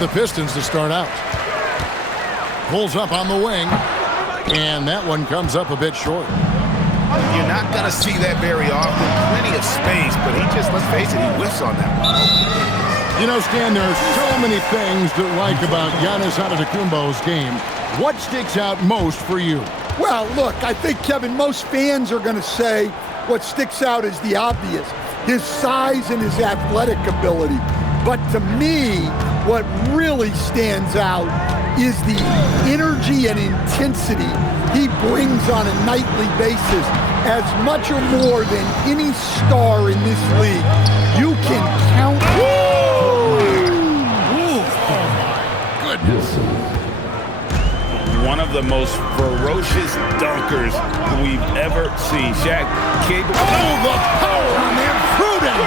the Pistons to start out. Pulls up on the wing, and that one comes up a bit short. You're not going to see that very often. Plenty of space, but he just, let's face it, he whiffs on that one. You know, Stan, there are so many things to like about Giannis Antetokounmpo's game. What sticks out most for you? Well, look, I think, Kevin, most fans are going to say what sticks out is the obvious, his size and his athletic ability. But to me, what really stands out is the energy and intensity he brings on a nightly basis, as much or more than any star in this league. You can count. Goodness. One of the most ferocious dunkers we've ever seen. Shaq capable. Oh, the power on that Pruden.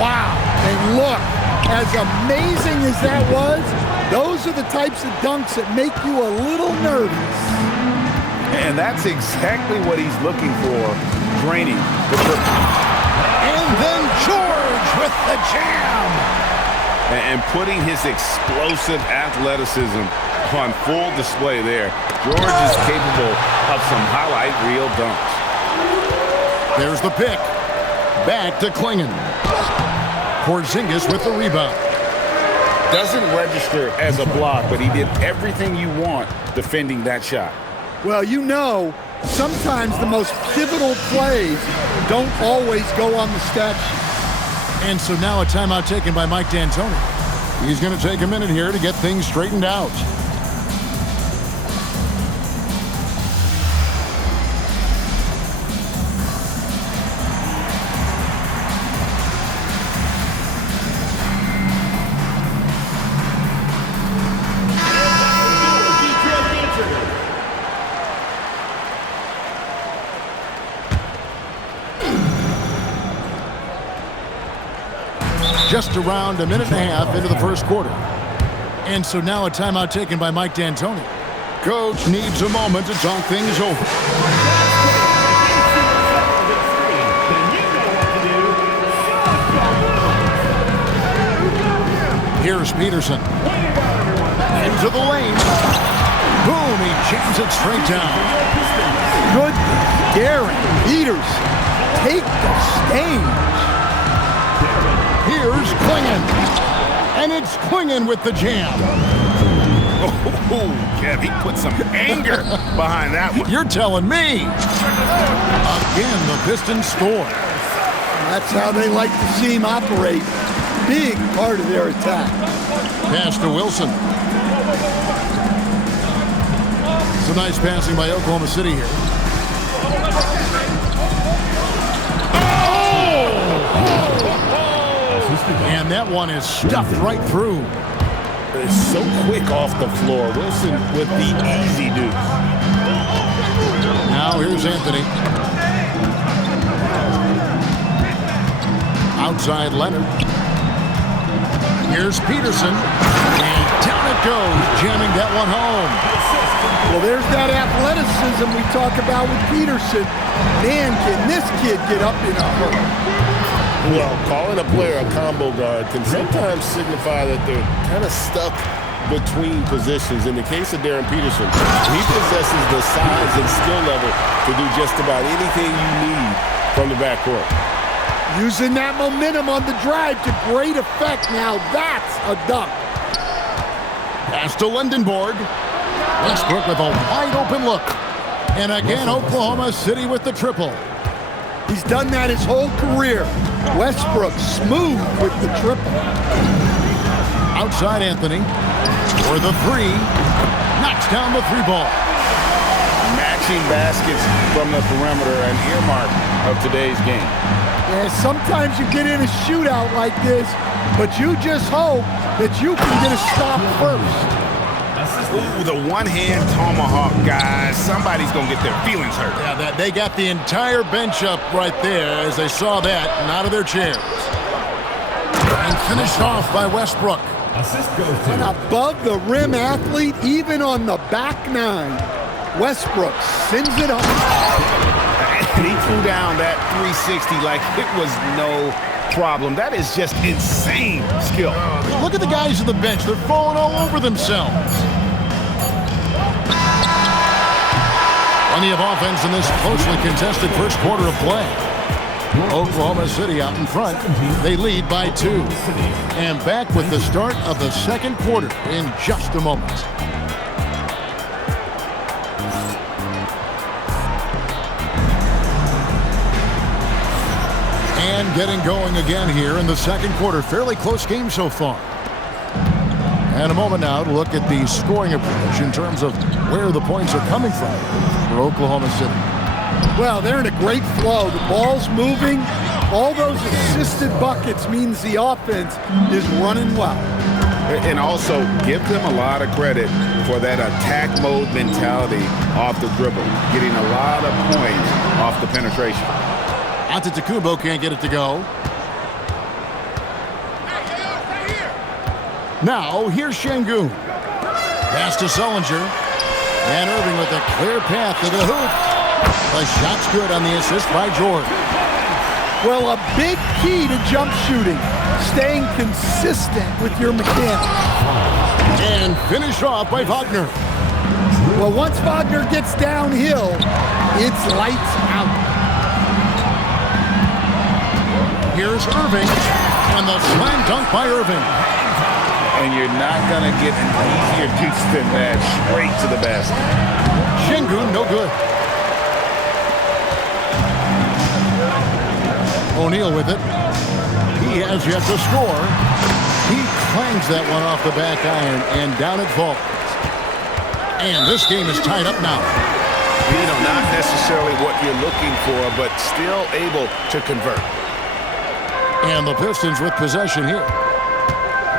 Wow. And look, as amazing as that was, those are the types of dunks that make you a little nervous. And that's exactly what he's looking for, draining the triple. And then George with the jam. And putting his explosive athleticism on full display there. George is capable of some highlight reel dunks. There's the pick. Back to Klingon. Porzingis with the rebound. Doesn't register as a block, but he did everything you want defending that shot. Well, you know, sometimes the most pivotal plays don't always go on the stat sheet. And so now a timeout taken by Mike D'Antoni. He's going to take a minute here to get things straightened out. Just around a minute and a half into the first quarter. And so now a timeout taken by Mike D'Antoni. Coach needs a moment to talk things over. Here's Peterson. Into the lane. Boom, he jams it straight down. Good Darren Peterson. Take the stage. Here's Klingon. And it's Klingon with the jam. Oh, Kev, he put some anger behind that one. You're telling me. Again, the Pistons score. That's how they like to see him operate. Big part of their attack. Pass to Wilson. Some nice passing by Oklahoma City here. And that one is stuffed right through. It's so quick off the floor. Wilson with the easy deuce. Now here's Anthony. Outside Leonard. Here's Peterson. And down it goes, jamming that one home. Well, there's that athleticism we talk about with Peterson. Man, can this kid get up in a hurry. Well, calling a player a combo guard can sometimes signify that they're kind of stuck between positions. In the case of Darren Peterson, he possesses the size and skill level to do just about anything you need from the backcourt. Using that momentum on the drive to great effect. Now that's a dunk. Pass to Lindenborg. Westbrook with a wide open look. And again, Oklahoma City with the triple. He's done that his whole career. Westbrook smooth with the triple. Outside Anthony for the three. Knocks down the three ball. Matching baskets from the perimeter, an earmark of today's game. Yeah, sometimes you get in a shootout like this, but you just hope that you can get a stop first. Ooh, the one-hand tomahawk, guys. Somebody's going to get their feelings hurt. Yeah, they got the entire bench up right there as they saw that and out of their chairs. And finished off by Westbrook. An above-the-rim athlete, even on the back nine. Westbrook sends it up. And he threw down that 360 like it was no problem. That is just insane skill. Look at the guys on the bench. They're falling all over themselves. Plenty of offense in this closely contested first quarter of play. Oklahoma City out in front. They lead by 2. And back with the start of the second quarter in just a moment. And getting going again here in the second quarter. Fairly close game so far. And a moment now to look at the scoring approach in terms of where the points are coming from for Oklahoma City. Well, they're in a great flow. The ball's moving. All those assisted buckets means the offense is running well. And also, give them a lot of credit for that attack mode mentality off the dribble, getting a lot of points off the penetration. Antetokounmpo can't get it to go. Now, here's Şengün. Pass to Sullinger. And Irving with a clear path to the hoop. The shot's good on the assist by George. Well, a big key to jump shooting, staying consistent with your mechanics. And finished off by Wagner. Well, once Wagner gets downhill, it's lights out. Here's Irving, and the slam dunk by Irving. And you're not going to get an easier deuce than that, straight to the basket. Şengün, no good. O'Neal with it. He has yet to score. He clangs that one off the back iron, and down it falls. And this game is tied up now. You know, not necessarily what you're looking for, but still able to convert. And the Pistons with possession here.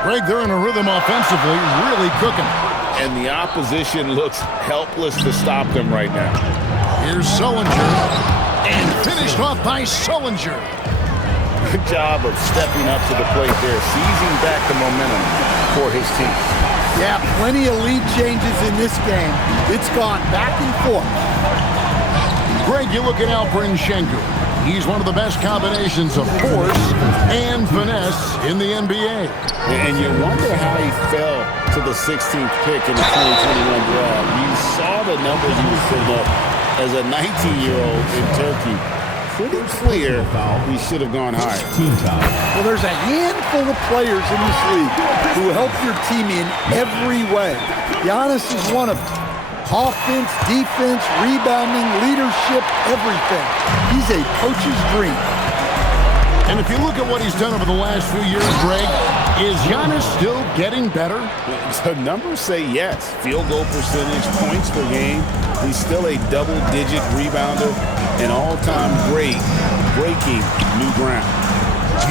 Greg, they're in a rhythm offensively, really cooking. And the opposition looks helpless to stop them right now. Here's Sullinger. And finished off by Sullinger. Good job of stepping up to the plate there, seizing back the momentum for his team. Yeah, plenty of lead changes in this game. It's gone back and forth. Greg, you're looking out for Şengün. He's one of the best combinations of force and finesse in the NBA. And you wonder how he fell to the 16th pick in the 2021 draft. You saw the numbers he was putting up as a 19-year-old in Turkey. Pretty clear he should have gone higher. Well, there's a handful of players in this league who help your team in every way. Giannis is one of them. Offense, defense, rebounding, leadership, everything. He's a coach's dream. And if you look at what he's done over the last few years, Greg, is Giannis still getting better? The numbers say yes. Field goal percentage, points per game. He's still a double-digit rebounder, an all-time great, breaking new ground.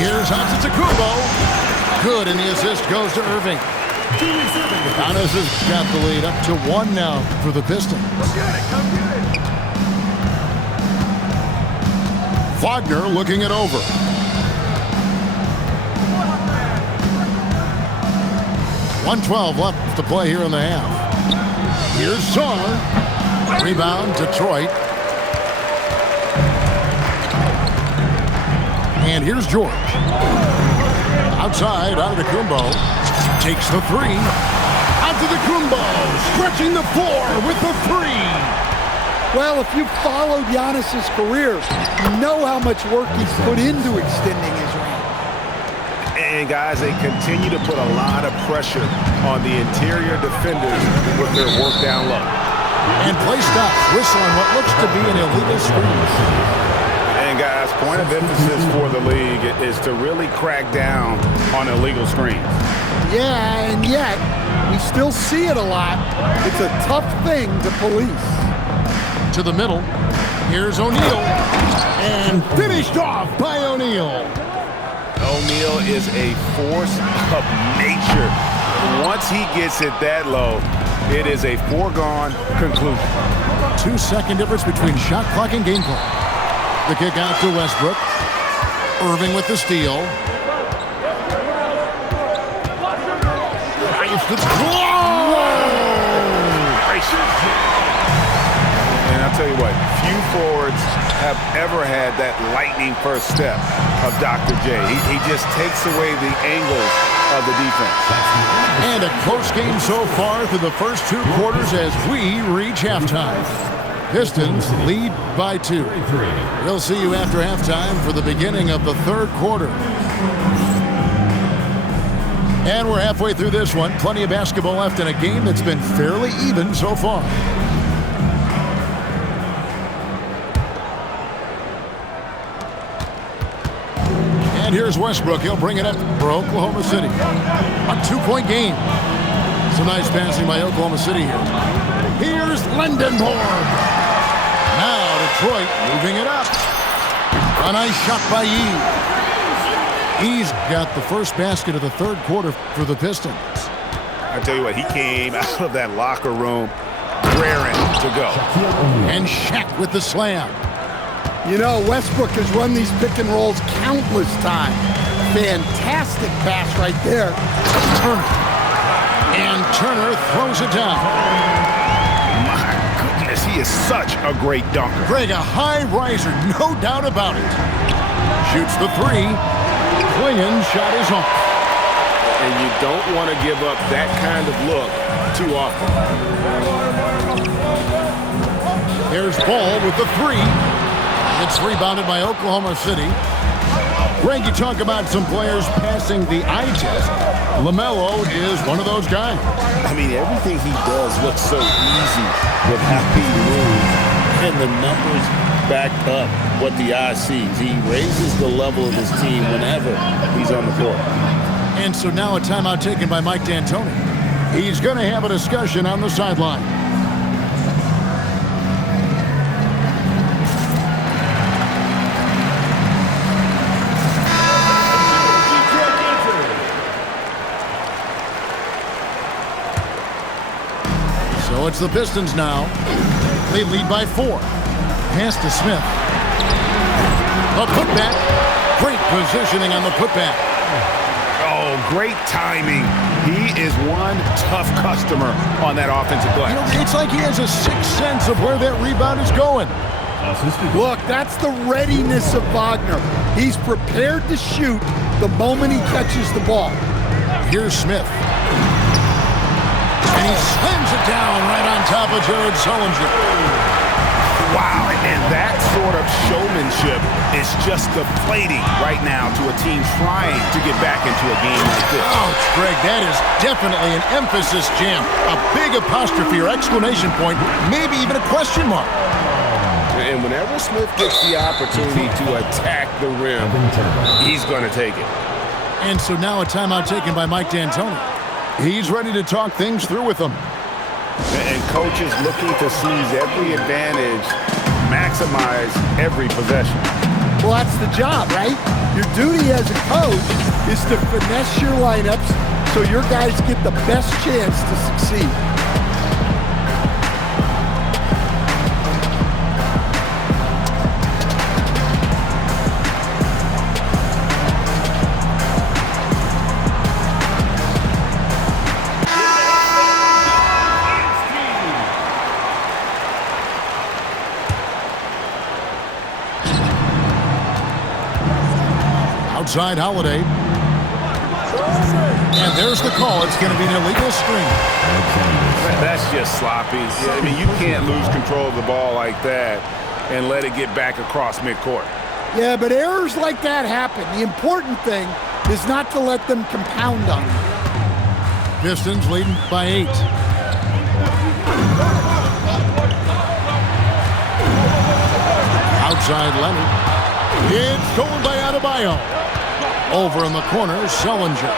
Here's Antetokounmpo. Good, and the assist goes to Irving. Giannis has got the lead up to 1 now for the Pistons. Wagner looking it over. .112 left to play here in the half. Here's Saw. Rebound, Detroit. And here's George. Outside, Antetokounmpo. Takes the three. Antetokounmpo stretching the floor with the three. Well, if you followed Giannis's career, you know how much work he's put into extending his range. And guys, they continue to put a lot of pressure on the interior defenders with their work down low. And play stops. Whistle on what looks to be an illegal screen. And guys, point of emphasis for the league is to really crack down on illegal screens. Yeah, and yet, we still see it a lot. It's a tough thing to police. To the middle. Here's O'Neal. And finished off by O'Neal. O'Neal is a force of nature. Once he gets it that low, it is a foregone conclusion. 2-second difference between shot clock and game clock. The kick out to Westbrook. Irving with the steal. And I'll tell you what, few forwards have ever had that lightning first step of Dr. J. He just takes away the angles of the defense. And a close game so far through the first 2 quarters as we reach halftime. Pistons lead by 2. We'll see you after halftime for the beginning of the 3rd quarter. And we're halfway through this one. Plenty of basketball left in a game that's been fairly even so far. And here's Westbrook. He'll bring it up for Oklahoma City. A 2-point game. Some nice passing by Oklahoma City here. Here's Lindenborg. Now Detroit moving it up. A nice shot by Yee. He's got the first basket of the 3rd quarter for the Pistons. I tell you what, he came out of that locker room raring to go. And Shaq with the slam. You know, Westbrook has run these pick and rolls countless times. Fantastic pass right there. Turner. And Turner throws it down. He is such a great dunker. Greg, a high riser, no doubt about it. Shoots the 3. Klingen's shot is off. And you don't want to give up that kind of look too often. There's Ball with the 3. It's rebounded by Oklahoma City. Greg, you talk about some players passing the eye test. LaMelo is one of those guys. I mean, everything he does looks so easy with how he moves, and the numbers back up what the eye sees. He raises the level of his team whenever he's on the court. And so now a timeout taken by Mike D'Antoni. He's going to have a discussion on the sideline. So it's the Pistons now. They lead by 4. Pass to Smith. A putback. Great positioning on the putback. Oh, great timing. He is one tough customer on that offensive glass. You know, it's like he has a sixth sense of where that rebound is going. Look, that's the readiness of Wagner. He's prepared to shoot the moment he catches the ball. Here's Smith. And he slams it down right on top of Jared Sullinger. Wow, and that sort of showmanship is just deflating right now to a team trying to get back into a game like this. Ouch, Greg, that is definitely an emphasis jam. A big apostrophe or exclamation point, maybe even a question mark. And whenever Smith gets the opportunity to attack the rim, he's going to take it. And so now a timeout taken by Mike D'Antoni. He's ready to talk things through with them. And coach is looking to seize every advantage, maximize every possession. Well, that's the job, right? Your duty as a coach is to finesse your lineups so your guys get the best chance to succeed. Outside Holiday. And there's the call. It's going to be an illegal screen. That's just sloppy. I mean, you can't lose control of the ball like that and let it get back across midcourt. Yeah, but errors like that happen. The important thing is not to let them compound on you. Pistons leading by 8. Outside Leonard. It's stolen by Adebayo. Over in the corner, Sullinger.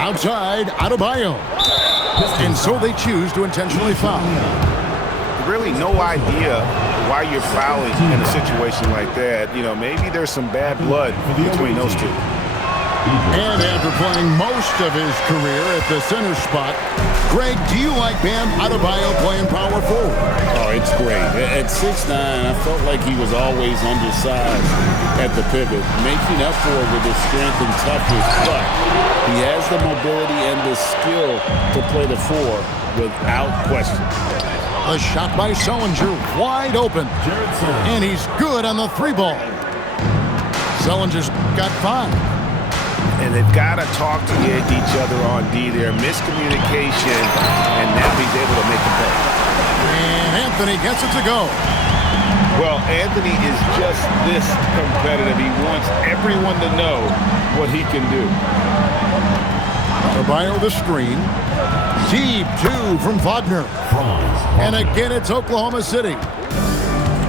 Outside, Adebayo. And so they choose to intentionally foul. Really no idea why you're fouling in a situation like that. You know, maybe there's some bad blood between those two. And after playing most of his career at the center spot, Greg, do you like Bam Adebayo playing power forward? Oh, it's great. At 6'9", I felt like he was always undersized at the pivot, making up for it with his strength and toughness, but he has the mobility and the skill to play the 4 without question. A shot by Sullinger, wide open. And he's good on the 3-ball. Sullinger's got 5. And they've got to talk to each other on D there. Miscommunication, and now he's able to make a play. And Anthony gets it to go. Well, Anthony is just this competitive. He wants everyone to know what he can do. Adebayo the screen. Deep 2 from Wagner. And again, it's Oklahoma City.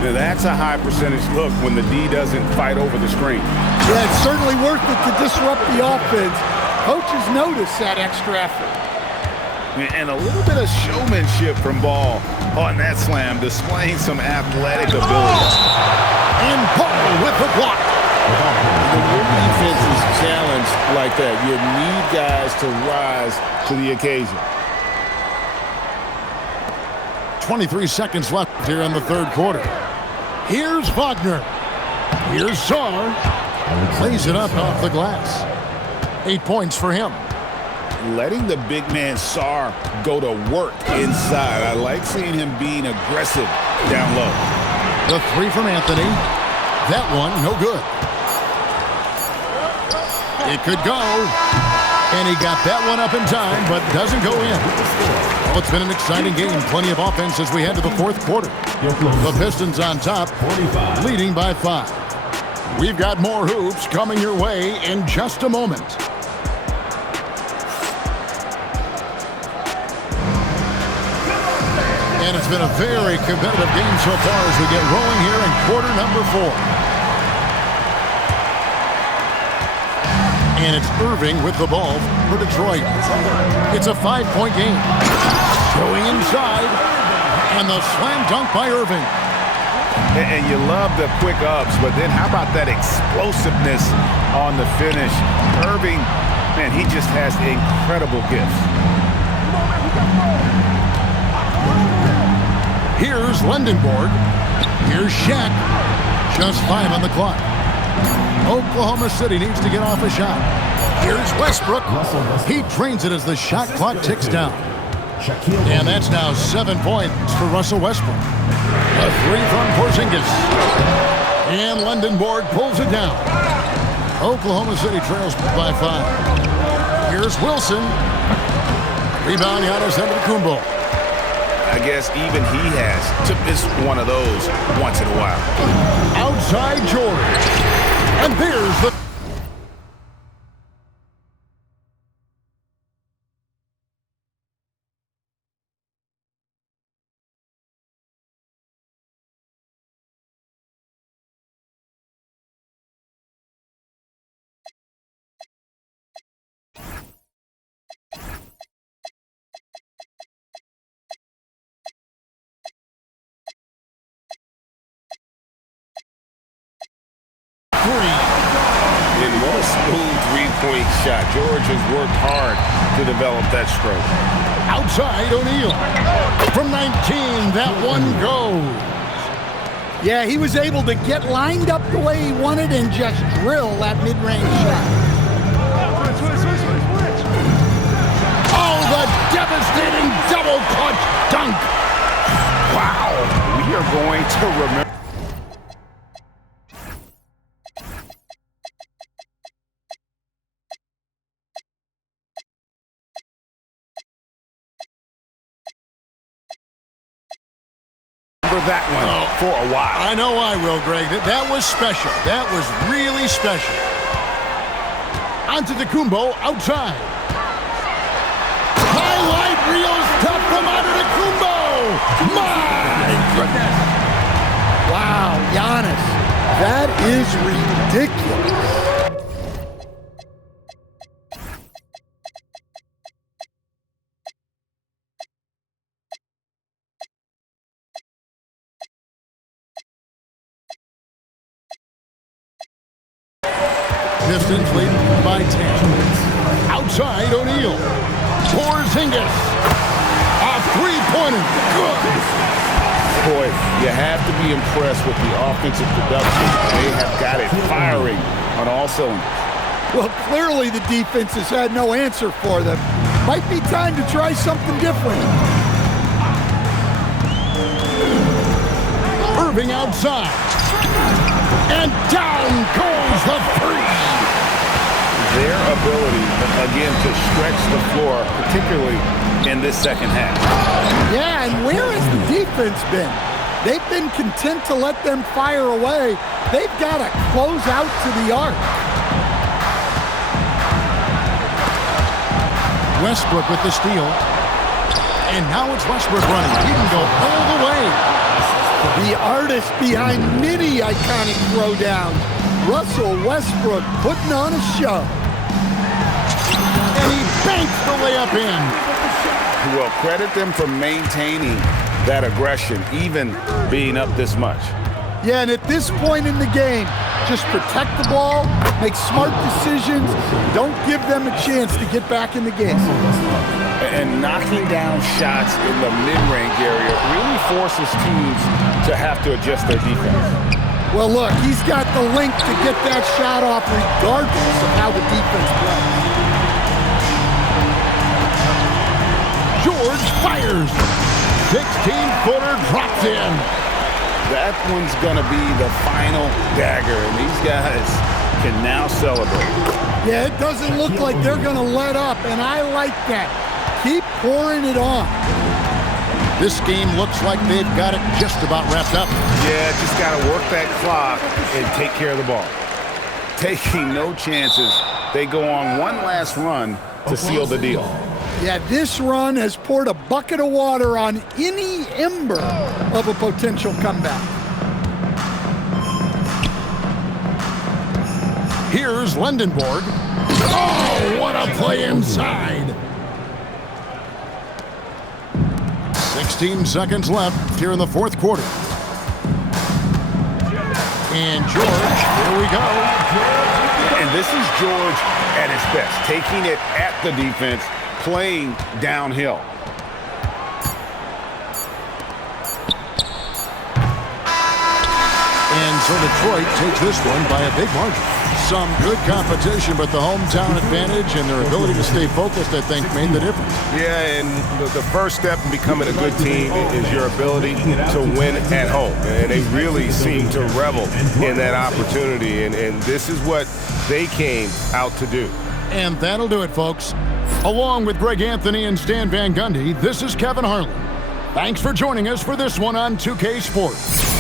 Now, that's a high percentage look when the D doesn't fight over the screen. Yeah, it's certainly worth it to disrupt the offense. Coaches notice that extra effort. And a little bit of showmanship from Ball on that slam, displaying some athletic ability. And Ball with the block. When your defense is challenged like that, you need guys to rise to the occasion. 23 seconds left here in the third quarter. Here's Wagner. Here's Sarr. Plays it up off the glass. 8 points for him. Letting the big man Sarr go to work inside. I like seeing him being aggressive down low. The 3 from Anthony. That one, no good. It could go. And he got that one up in time, but doesn't go in. Well, it's been an exciting game. Plenty of offense as we head to the fourth quarter. The Pistons on top, leading by 5. We've got more hoops coming your way in just a moment. And it's been a very competitive game so far as we get rolling here in quarter number 4. And it's Irving with the ball for Detroit. It's a 5-point game. Going inside, and the slam dunk by Irving. And you love the quick ups, but then how about that explosiveness on the finish? Irving, man, he just has incredible gifts. Here's Lendenborg. Here's Shaq. Just 5 on the clock. Oklahoma City needs to get off a shot. Here's Westbrook. He drains it as the shot clock ticks down. And that's now 7 points for Russell Westbrook. A 3 from Porzingis. And Lendenborg pulls it down. Oklahoma City trails by 5. Here's Wilson. Rebound Giannis Antetokounmpo. I guess even he has to miss one of those once in a while. Outside George. And there's the... And what a smooth three-point shot. George has worked hard to develop that stroke. Outside O'Neal. From 19, that one goes. Yeah, he was able to get lined up the way he wanted and just drill that mid-range shot. Oh, the devastating double-clutch dunk. Wow. We are going to remember. That one for a while. I know I will, Greg. That was special. That was really special. Antetokounmpo outside. Highlight reel stuff from Antetokounmpo. My goodness. Wow, Giannis. That is ridiculous. Pistons lead by 10. Outside O'Neal. Porzingis. A three-pointer. Good. Boy, you have to be impressed with the offensive production. They have got it firing on all cylinders. Well, clearly the defense has had no answer for them. Might be time to try something different. side. And down goes the three. Their ability, again, to stretch the floor, particularly in this second half. Yeah, and where has the defense been? They've been content to let them fire away. They've got to close out to the arc. Westbrook with the steal. And now it's Westbrook running. He can go all the way. The artist behind many iconic throwdowns, Russell Westbrook, putting on a show. And he banks the layup in. Well, credit them for maintaining that aggression, even being up this much. Yeah, and at this point in the game, just protect the ball, make smart decisions, don't give them a chance to get back in the game. And knocking down shots in the mid-range area really forces teams to have to adjust their defense. Well, look, he's got the length to get that shot off regardless of how the defense plays. George fires. 16-footer drops in. That one's going to be the final dagger, and these guys can now celebrate. Yeah, it doesn't look like they're going to let up, and I like that. Keep pouring it on. This game looks like they've got it just about wrapped up. Yeah, just got to work that clock and take care of the ball. Taking no chances, they go on one last run to seal the deal. Yeah, this run has poured a bucket of water on any ember of a potential comeback. Here's Lindenborg. Oh, what a play inside. 16 seconds left here in the fourth quarter. And George, here we go. And this is George at his best, taking it at the defense, playing downhill. And so Detroit takes this one by a big margin. Some good competition, but the hometown advantage and their ability to stay focused, I think, made the difference. Yeah, and the first step in becoming a good team is your ability to win at home. And they really seem to revel in that opportunity, and this is what they came out to do. And that'll do it, folks. Along with Greg Anthony and Stan Van Gundy, this is Kevin Harlan. Thanks for joining us for this one on 2K Sports.